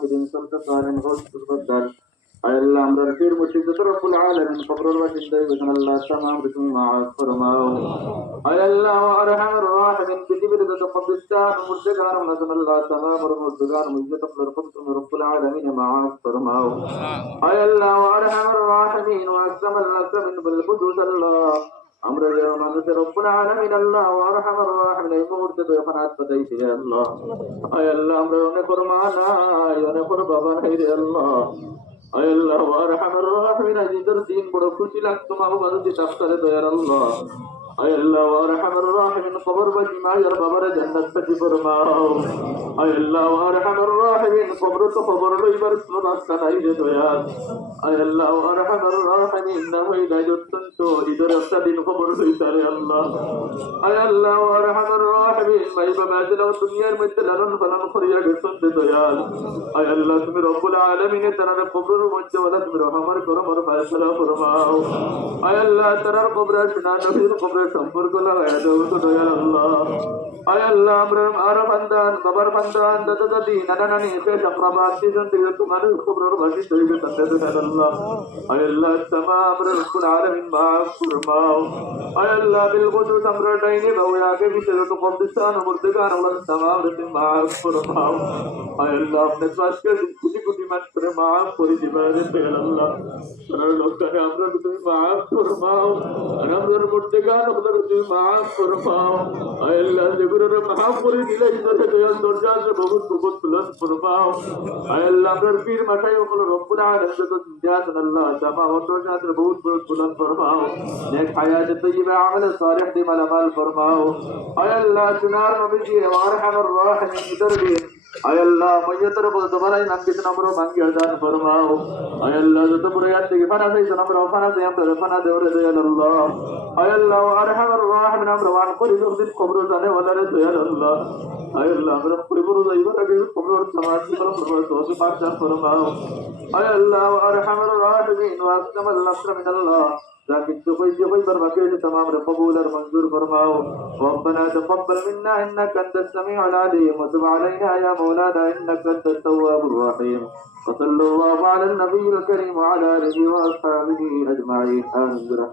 الراشدين صلت صالح غوث البدر أي الله أمر الخير مشيد رب العالمين قبر الراشد وسن الله تمام رسم مع فرماو أي الله أرحم الراحمين بجبر تقدستان مرتقان ونسن الله تمام مرتقان مجد رب العالمين مع فرماو أي الله أرحم الراحمين وأسلم الأسلم بالقدوس الله أمر মানুষের রব্বুল আলামিন আল্লাহ আরহামার রাহিমিন এই মুহূর্তে তো এখন হাত পাতাইছি রে আল্লাহ আয় আল্লাহ আমরা অনেক ফরমান নাই অনেক বাবা নাই রে আল্লাহ আয় আল্লাহ আরহামার রাহিমিন আজিদের দিন বড় খুশি লাগতো মা বাবা যদি তাফসিরে দয়ার আল্লাহ আয় আল্লাহ আরহামার রাহিমিন কবরবাসী মায়ের বাবার জান্নাত পাতি ফরমাও আয় আল্লাহ আরহামার রাহিমিন কবর তো কবর লইবার রাস্তা নাই রে দয়াল আয় আল্লাহ আরহামার রাহিমিন না হই গায় অত্যন্ত ঈদের একটা দিন খবর হইতারে আল্লাহ আয় আল্লাহ আরহামার রাহিমিন ভাই বাবা দিল দুনিয়ার মধ্যে লালন পালন করিয়া গেছেন রে দয়াল আয় আল্লাহ তুমি রব্বুল আলামিন তার কবরের মধ্যে ওলা তুমি রহমার করো মোর ফয়সালা ফরমাও আয় আল্লাহ তার কবরের সুনা নবীর কবরের সম্পর্ক লাগায়া দাও তো দয়াল আল্লাহ আয় আল্লাহ আমরা আর বান্দান বাবার বান্দান দাদা দাদি নানা নানি এসে চক্রাবাদ দিজন দিয়ে তোমার কবরের বাসি তৈরি করতে দয়াল আল্লাহ আয় আল্লাহ तमाम রব্বুল আলামিন মাফ ফরমাও আয় আল্লাহ বিল কুদুস আমরা ডাইনে বাউয়া আগে ভিতরে তো কবরস্থান মুর্দগান ওলা तमाम রব্বুল মাফ ফরমাও আয় আল্লাহ আপনি আজকে কোটি কোটি মাত্র মাফ করে দিবেন দয়াল আল্লাহ তার লোকটাকে আমরা তুমি মাফ ফরমাও আমাদের মুর্দগান ওলা তুমি মাফ ফরমাও আয় আল্লাহ যেগুলোর মাফ করে দিলে ইন্দরে দয়াল দরজা সে বহুত বহুত বুলন্দ ফরমাও আয় আল্লাহ আপনার পীর মাশাই ওগুলো রব্বুল আলামিন তো জিয়াত আল্লাহ तमाम दरজা সে বহুত বহুত বুলন্দ ফরমাও নেক হায়াত তয়্যিবা আমল সালিহ দি মালামাল ফরমাও আয় আল্লাহ সুনার নবীজি আরহামার রাহিমিন ইদরবি আয় আল্লাহ ময়্যতর বলতে বলাই নাম কিছু নম্বর মাঙ্গি আজান ফরমাও আয় আল্লাহ যত পুরায়াত থেকে ফানা সেই নম্বর ফানা সেই আমরা ফানা দেওরে দয়াল আল্লাহ আয় আল্লাহ আরহামার রাহিমিন আমরা ওয়ান করি দিন কবর জানে ওলা রে দয়াল আল্লাহ আয় আল্লাহ আমরা পরিবার যাইবার আগে কবর সমাজ ফরমাও তো পাঁচ ফরমাও আয় আল্লাহ আরহামার রাহিমিন ওয়াসলাম আল্লাহ মিনাল্লাহ لكن تقول يقول برمكيش تمام قبول المنظور فرماو ربنا تقبل منا إنك أنت السميع العليم وتب علينا يا مولانا إنك أنت التواب الرحيم وصلى الله على النبي الكريم وعلى آله وأصحابه أجمعين آمين.